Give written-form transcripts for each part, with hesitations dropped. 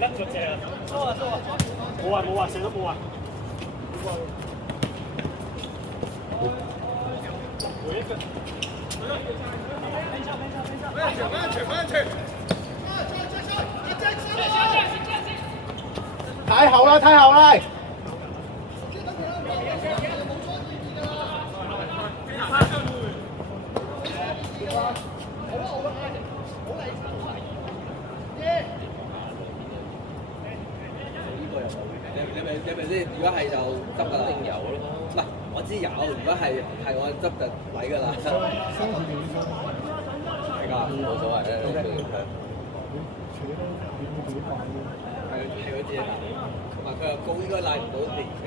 得嗰隻啊！冇啊冇啊，成都冇啊！回一個。太後啦！太後啦！你咪先？如果係就執㗎啦，一定有咯。唔係，我知有。如果係我執就嚟㗎啦。係㗎，冇所謂咧。係嗰啲啊，同埋佢又高，應該拉唔到地嘅。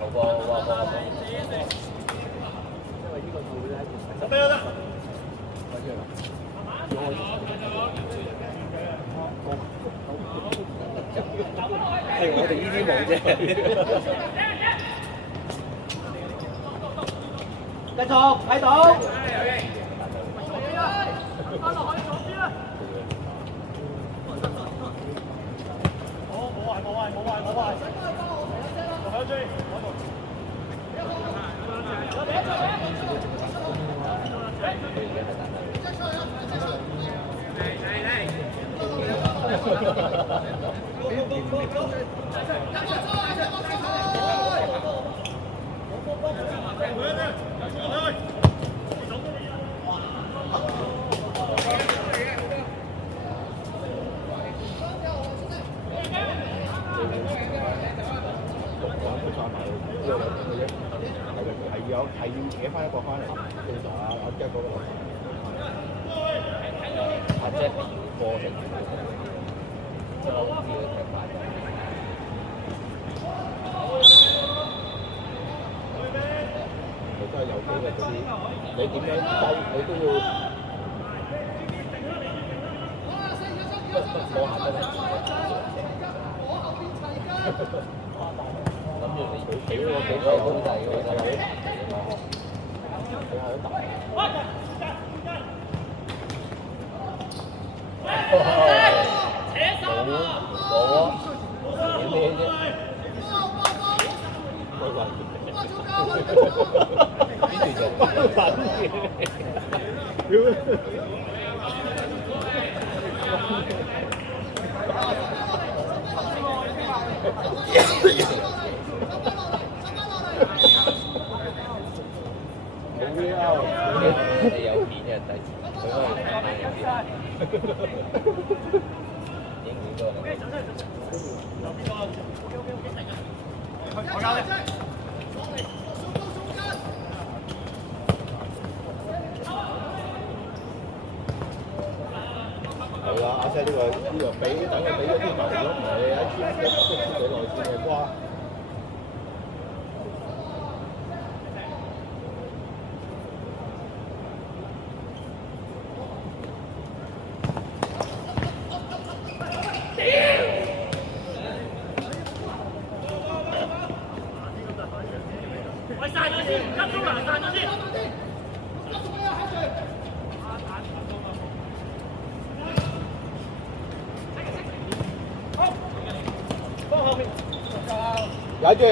好波，好波。因為呢個會咧，十咩都得。係我哋呢啲冇啫。繼續睇到。翻落去左邊啦。冇壞。仲有追，係要扯翻一個翻嚟，正常啊！阿 Jack 嗰個阿 Jack 過程，就要踢快。你都係有機嘅嗰啲，你點樣低你都要攞下得啦。諗住你俾個高低嘅。你有片嘅第佢可以睇影幾多？我教你。係啦，阿姐呢個俾等佢俾咗啲球，如果唔係你喺村一幾內線嘅瓜。踩住。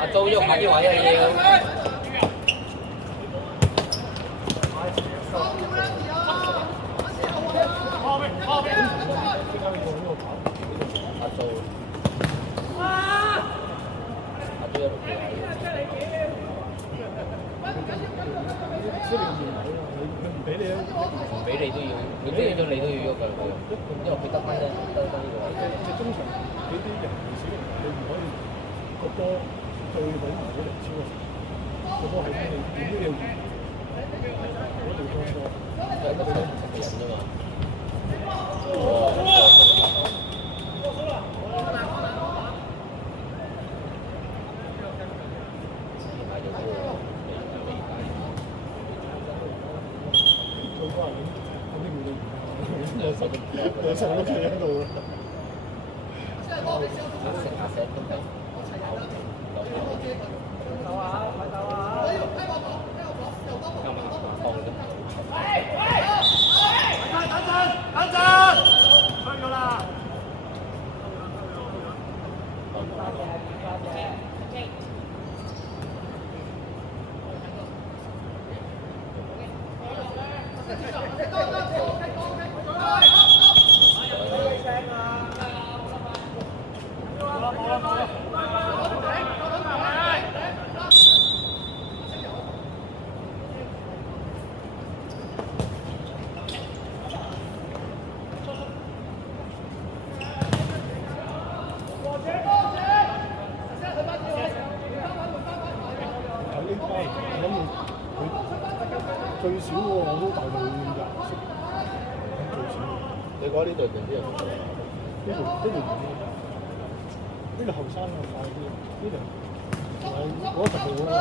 阿周喐下啲位啊要。唔俾你都要，佢俾咗你都要喐㗎，因為佢得分咧，得分呢個位。即係中場俾啲人少，你唔可以個波最穩埋嗰嚟超啊！個波係咩？點都要嗰條波波，係得分人啫嘛。哇！咁啲會有手都企喺度啦。食下聲都係。最少喎，我都大到20色，最少。你講呢隊定啲人？呢個後生啊快啲，呢隊嗰10號啦。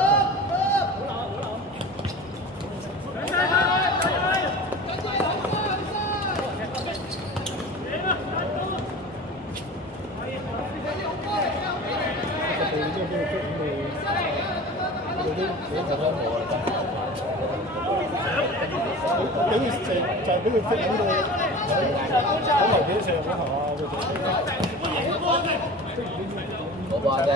俾佢射就係俾佢飛喺度，可能俾佢射入咗下嗰冇話嘅。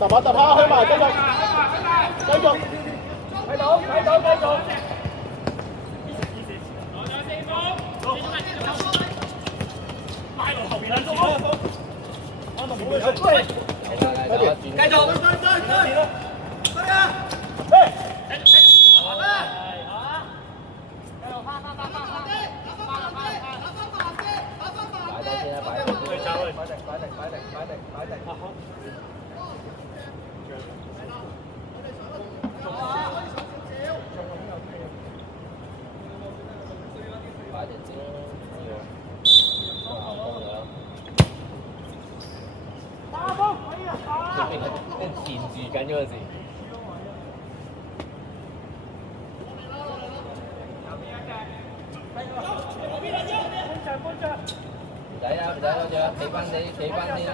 揼下，去埋，繼續。睇到。快落後邊啦，安到冇繼續。纏住緊嗰陣時，唔使啦，企翻啲啦。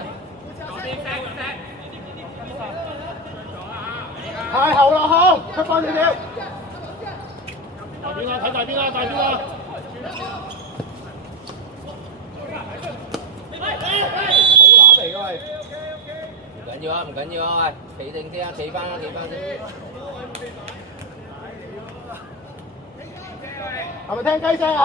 太後啦，出翻少少。大邊啦，睇大邊啦。好攬嚟㗎喂。唔緊要啊，喂，企定先啊，企翻先。係咪聽雞聲啊？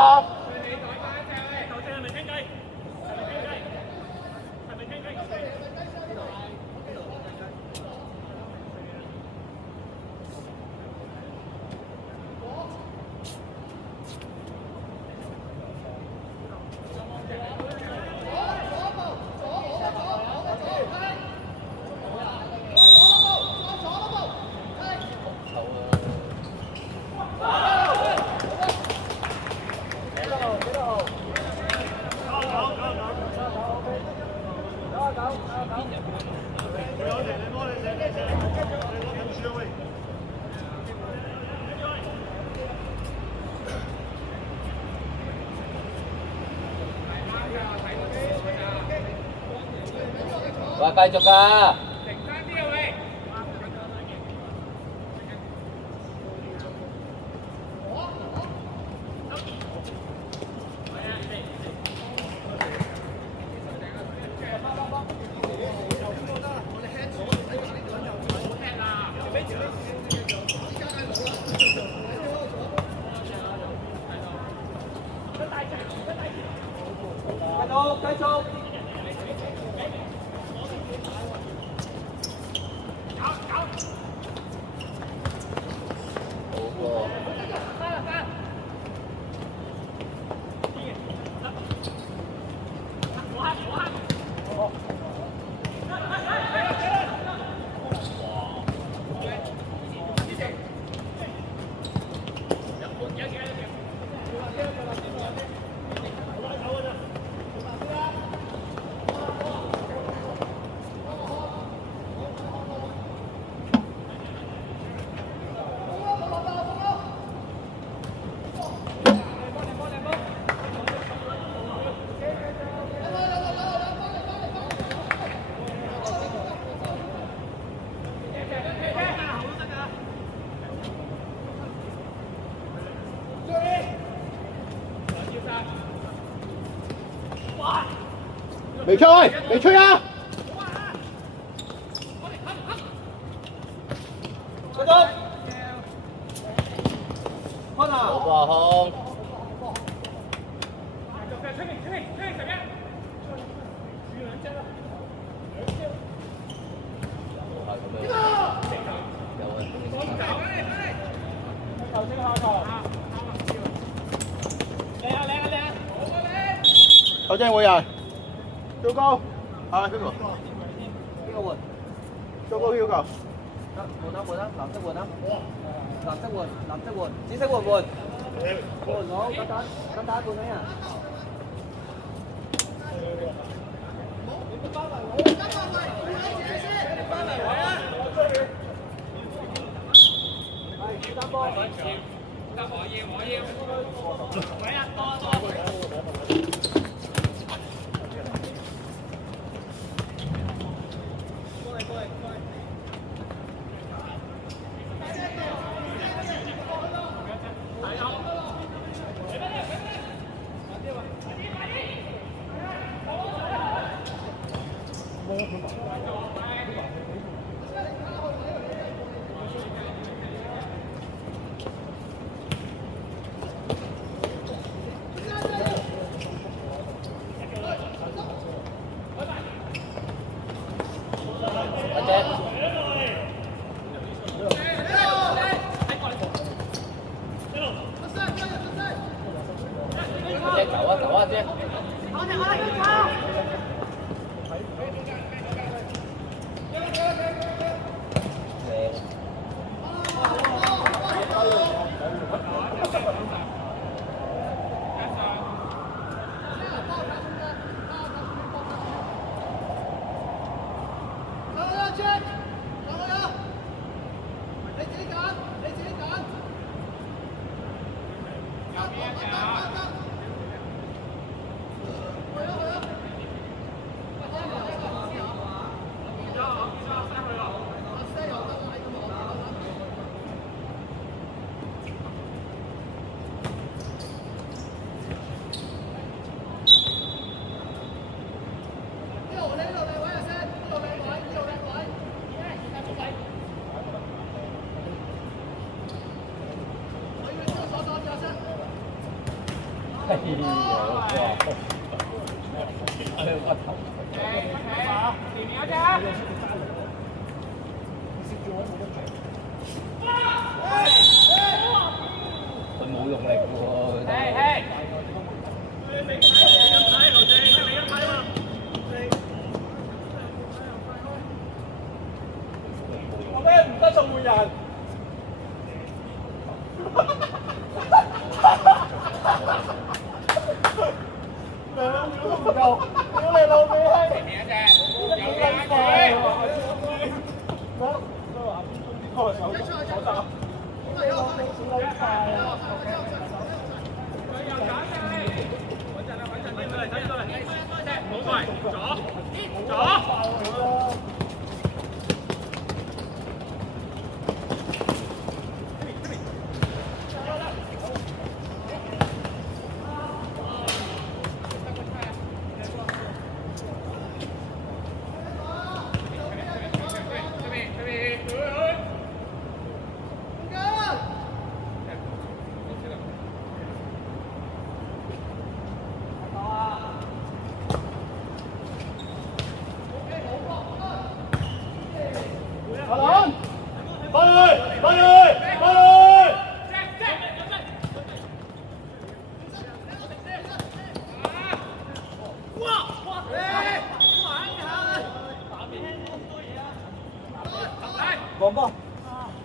話繼續㗎。繼續。未吹喂，未吹啊！好波空。球證會人，超高，啊 Hugo， 邊個換？超高 Hugo， 得換啊換啊，藍色換啊，藍色換，藍色換，紫色換唔換？換好，咁打換咩啊？佢冇用力喎。我咩唔得就換人。兩秒都唔夠，屌你老味閪！幾撚快喎！開手手打，幾撚快啊！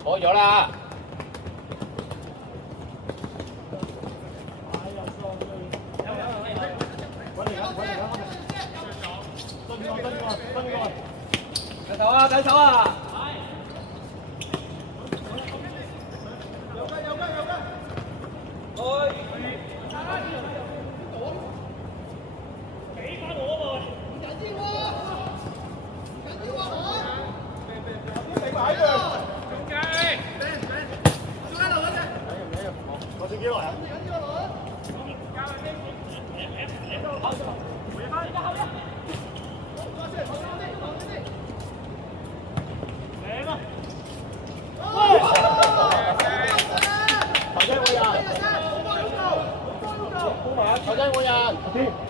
開咗啦！睇手啊！睇手啊！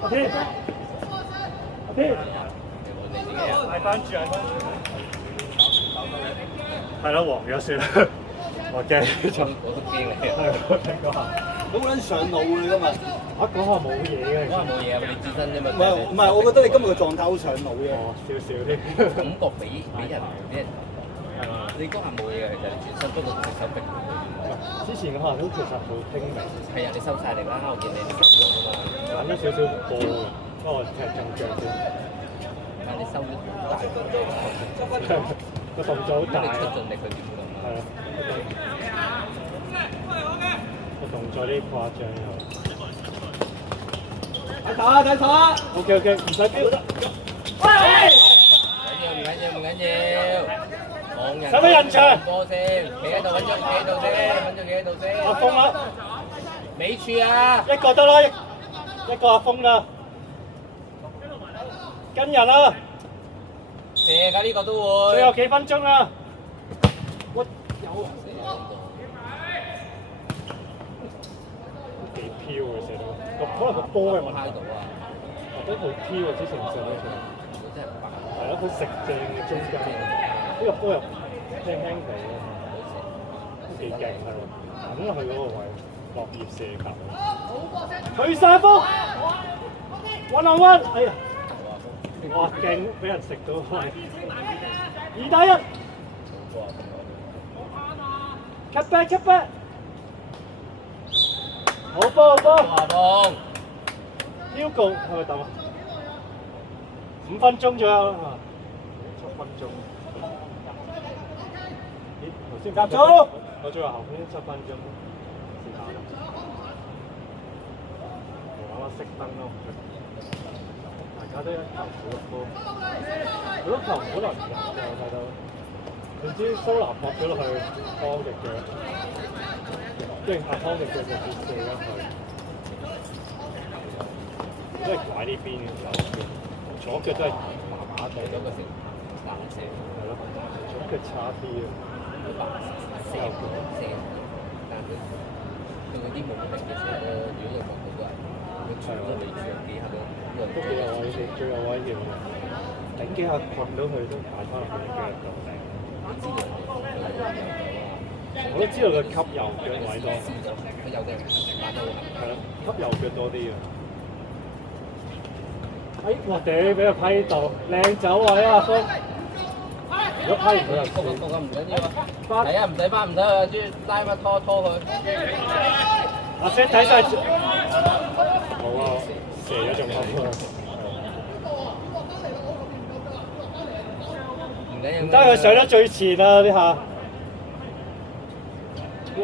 阿天，阿天，你自己啊！嗌翻住，嗌翻住。係咯，黃咗算啦，我驚咗。我都驚你。係我聽講下。好撚上腦嘅今日。啊，講下冇嘢嘅。我話冇嘢啊，你自身啫嘛。唔係，我覺得你今日嘅狀態好上腦嘅。哦，少少添。感覺俾人，你嗰下冇嘢嘅，其實你轉身不過隻手逼佢。之前可能都其實好拼命。係啊，你收晒力啦，我見你收咗啊嘛。玩咗少少波嘅，不過踢中腳啫。但你收咗好大個動作好大。你出盡力佢點㗎？係啊。個動作啲誇張又。睇下睇下。OK，唔使飆。唔緊要，望人。使乜人場？波先，企喺度穩咗，企喺度先。阿峰啊！尾柱啊！一個得啦，一個阿峰啦。跟人啦。射㗎呢個都會。最後幾分鐘啦。我有啊。幾飄嘅射到，可能個波嘅問題。或者好飄啊！之前上嗰場。真係白。係咯，好食正嘅中間，呢個波又輕輕地咯，都幾勁係喎，等落去嗰個位，落葉射球，去晒風，1 on 1，哎呀，哇勁，俾人食到係，2打1 ，cut back，好波，標告係咪等啊？5分鐘左右啦，7分鐘。咦，頭先夾咗，我最後後邊7分鐘先打啦。玩下熄燈咯，大家都一球少一波，嗰粒球唔好難入嘅，我睇到。總之蘇南撲咗落去，湯隻腳，跟住阿湯隻腳就跌射咗去，都係拐呢邊嘅右邊。左腳都係麻麻地，咗個成冷射，係咯，左腳差啲啊，射，但係佢嗰啲冇力嘅射咧，如果有角度都係，佢除咗你著幾下都幾有威啲，最有威嘅，頂幾下困到佢都擺翻落佢嘅腳度頂。我都知道佢吸右腳位多，佢右腳打到係咯，吸右腳多啲嘅。哎，我哋俾佢批到，靚走位啊，峰！如果批唔到就個唔緊要啊，係啊，唔使翻，專拉乜拖佢。阿 Sir 睇晒，冇啊，射咗仲好啊！唔緊要。唔得，佢上得最前啊！呢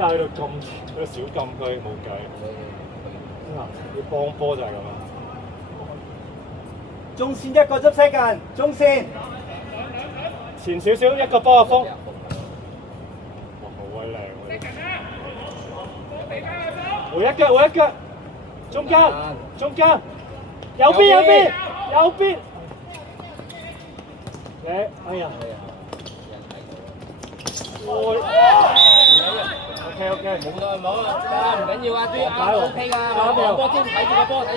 下去到咁，去到小禁區冇計。呢下要幫波就係咁啦。中線一個執車近，中線前少少一個波阿峰，哇好鬼靚喎！回一腳，中間，右邊，哎呀，OK，冇啊，唔緊要啊，都 OK 㗎，望波先，睇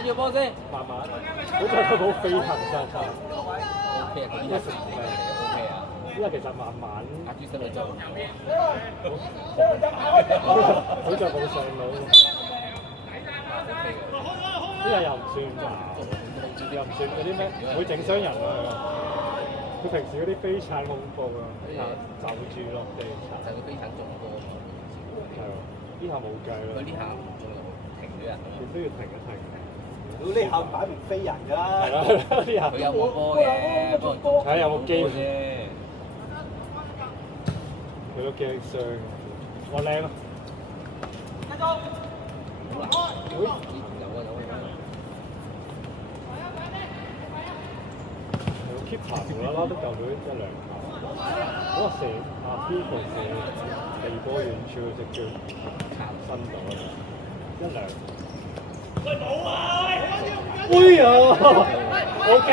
住個波先。慢慢，好在佢冇飛行上場。OK 啊，呢個時間OK 啊。因為其實慢慢，阿朱生去做，好在冇上腦。呢個又唔算㗎，又唔算嗰啲咩，唔會整傷人啊。佢平時嗰啲飛鏟恐怖啊，呢下就住落地鏟。就佢飛鏟中波。係喎，呢下冇計啦。佢呢下唔中又停咗人。佢都要停一停。屌呢下擺明飛人㗎啦。係咯，呢下。佢有冇波嘅？睇有冇機會啫。佢都驚傷，哇靚啊！有啊。keep 無啦啦都救到1、2球，嗰個射阿邊個射地波遠處隻腳伸到1、2。喂冇啊！哎呀 ，OK，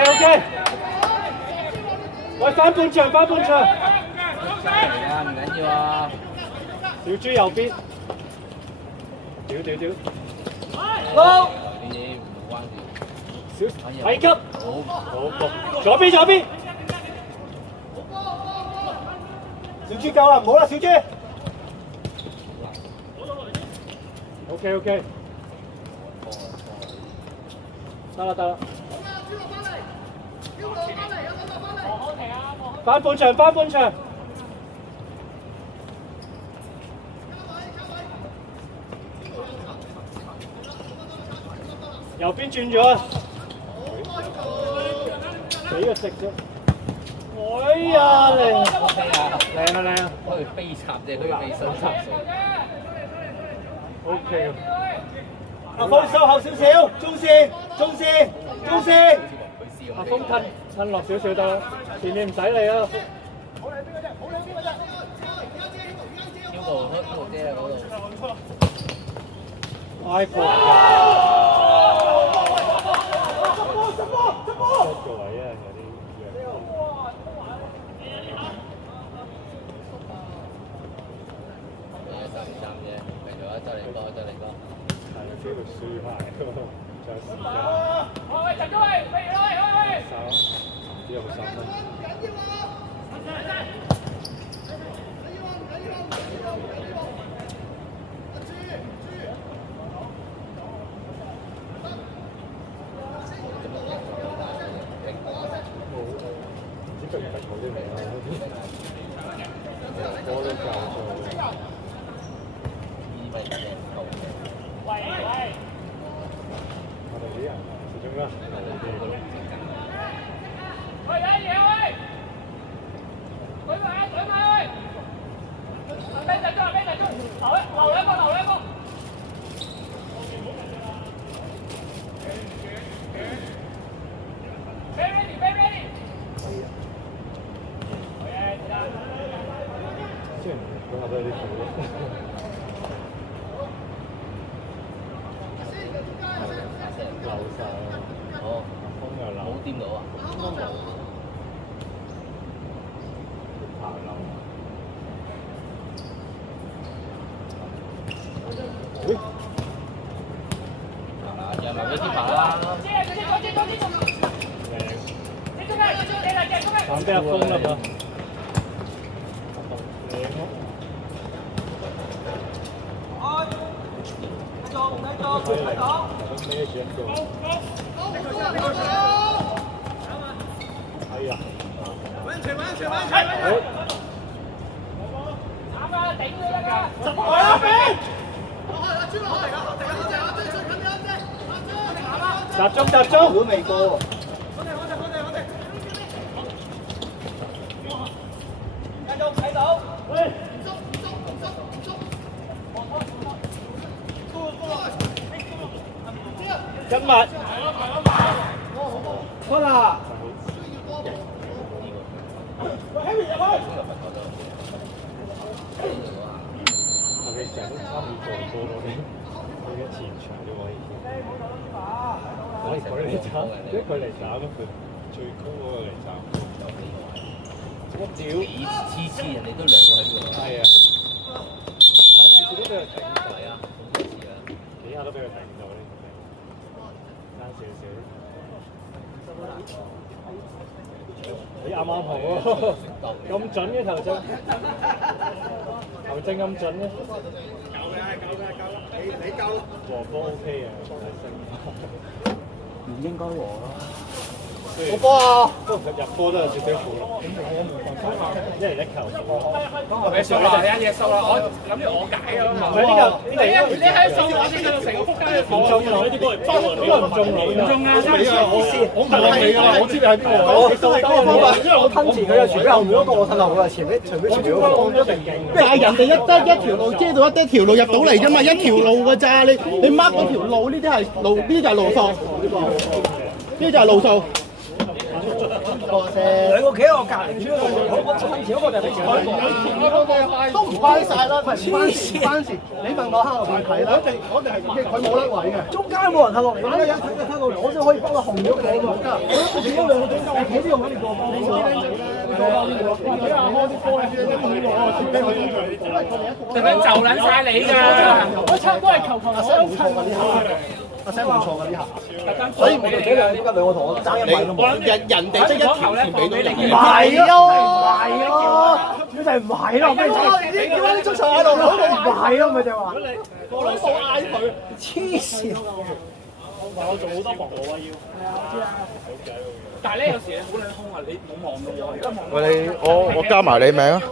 喂翻半場，嚟㗎，唔緊要啊！小豬右邊，屌，好。啲嘢唔關事。睇急，好，左邊左邊，小豬夠啦，唔好啦，小豬。OK OK，得啦得啦，翻半場翻半場。右邊轉咗啊！俾個食啫。哎呀，靚！靚啊靚啊！佢飛插啫，佢飛身插水。OK 啊！阿峰收後少少，中線，中線，中線。阿峰褪落少少得啦，前面唔使你啊。超過啫嗰度。太過。個位啊，有啲弱。3-3啫，繼續啊，再嚟多，再嚟多。係啦，呢度輸埋，仲有時間。喂，集中喂，喂，只有3分。唔知佢唔係嗰啲嚟啊！波都教咗。我哋啲人始終啦，喂，有嘢喂，舉埋，舉埋喂，邊集中啊，邊集中，留兩個，留兩個。Be ready, be ready。好嘢，得。雖然嗰下都有啲苦咯。流晒，哦，風又流，冇掂到啊！爬流。喂，係嘛？讓埋俾啲馬啦。反俾阿峰啦嘛。靚咯。孭住一個。哎呀！集中集中，都未過。跟密，得啦。我哋成日都參與做多啲，佢嘅前場都可以。可以佢嚟斬，即係佢嚟斬咯，佢最高嗰個嚟斬。我屌！次人哋都兩個喺度。係啊，但次次都俾佢頂到。係啊，好多次啊。幾下都俾佢頂到呢，爭少少。你啱啱好喎，咁準嘅頭先，頭正咁準嘅。你夠。和波 OK 啊，唔應該和咯。好波啊！不過入波都有少少苦咯。一人一球。你輸啦，你一嘢輸啦，我諗住我解㗎嘛。唔係呢個，你喺數我先到成個撲街唔中啊！呢啲波嚟，呢個唔中路，唔中啊！我唔係你㗎，我知你係邊個。因為我吞前佢就傳俾後面嗰個，我吞後佢就前俾隨便傳俾嗰個。一定勁。但係人哋一條路遮到一條路入到嚟啫嘛，一條路㗎咋，你 mark 嗰條路呢啲係路，呢啲就係路數，呢啲就係路數。兩個企喺我隔離，我前嗰個就係佢，都唔關晒啦，唔關事。你問我黑落邊睇啦，我哋係佢冇甩位嘅，中間冇人睇落嚟，我一睇就睇到嚟，我先可以幫佢紅咗佢啊嘛。我見到兩個中間，我企呢度揾你過幫，你過幫呢個，我睇下開啲波先，一個呢個，我接俾佢呢個，就撚晒你㗎，我差唔多係球球所有球。阿 Sam 唔錯㗎呢下，所以我哋俾兩個同我爭一米都冇。人哋即一條線俾到你，唔係咯，唔係咯，主要就係唔係咯，咩點解啲足球喺度攞唔係咯，咪就係話。我攞手嗌佢，黐線。我做好多防護啊要。係啊，我知啊。但係咧，有時你好撚空啊，你冇望到我，而家望到。喂你我加埋你名啊！